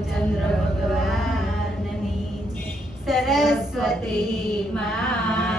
રામચંદ્ર ભગવાનની સરસ્વતી માતની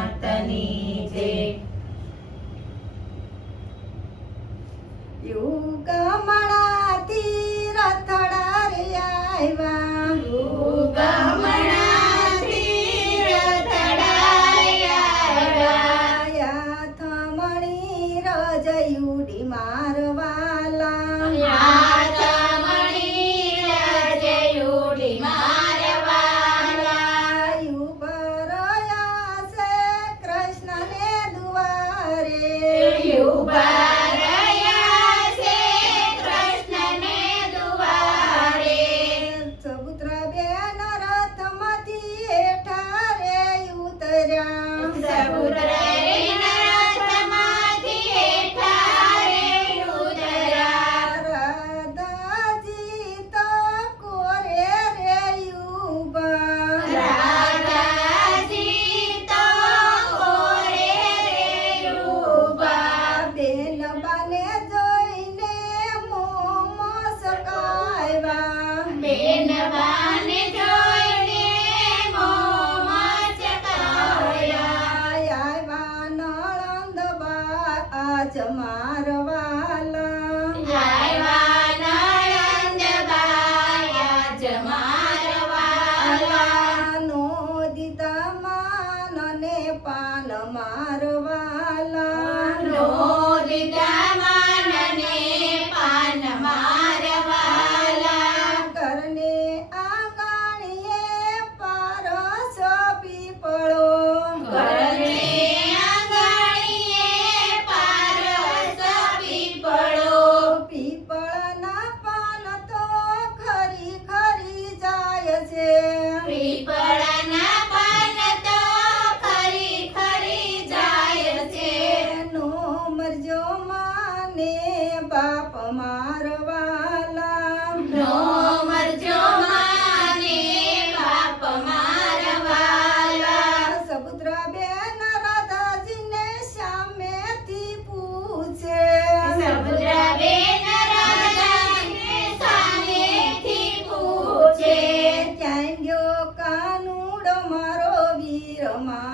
ama.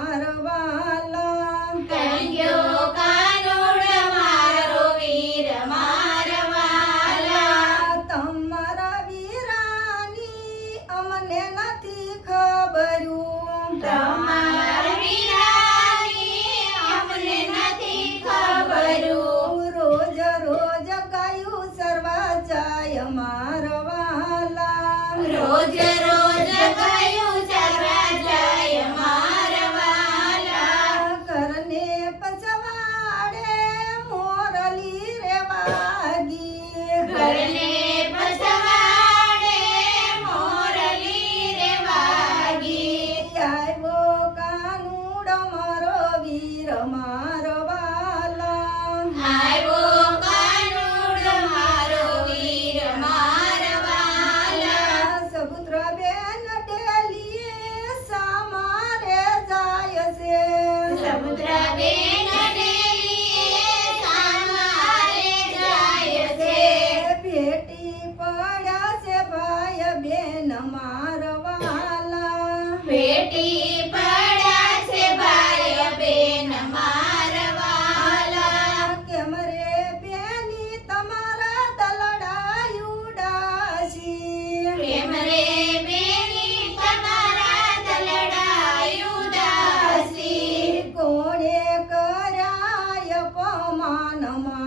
नमः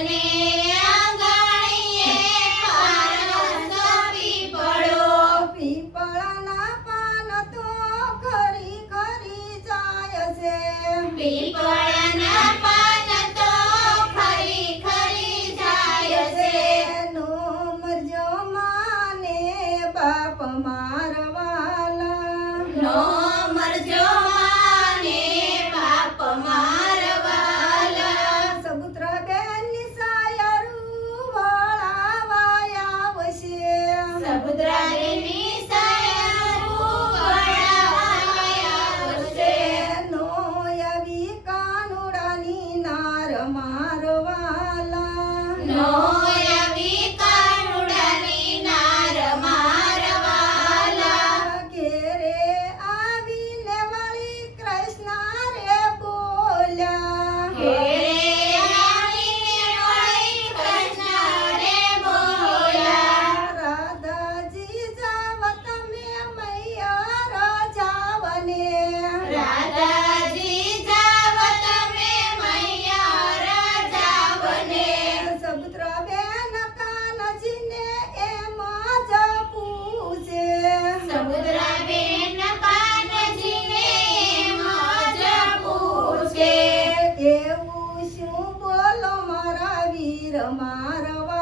ಧನ್ಯನೇ No. ಹಾರವ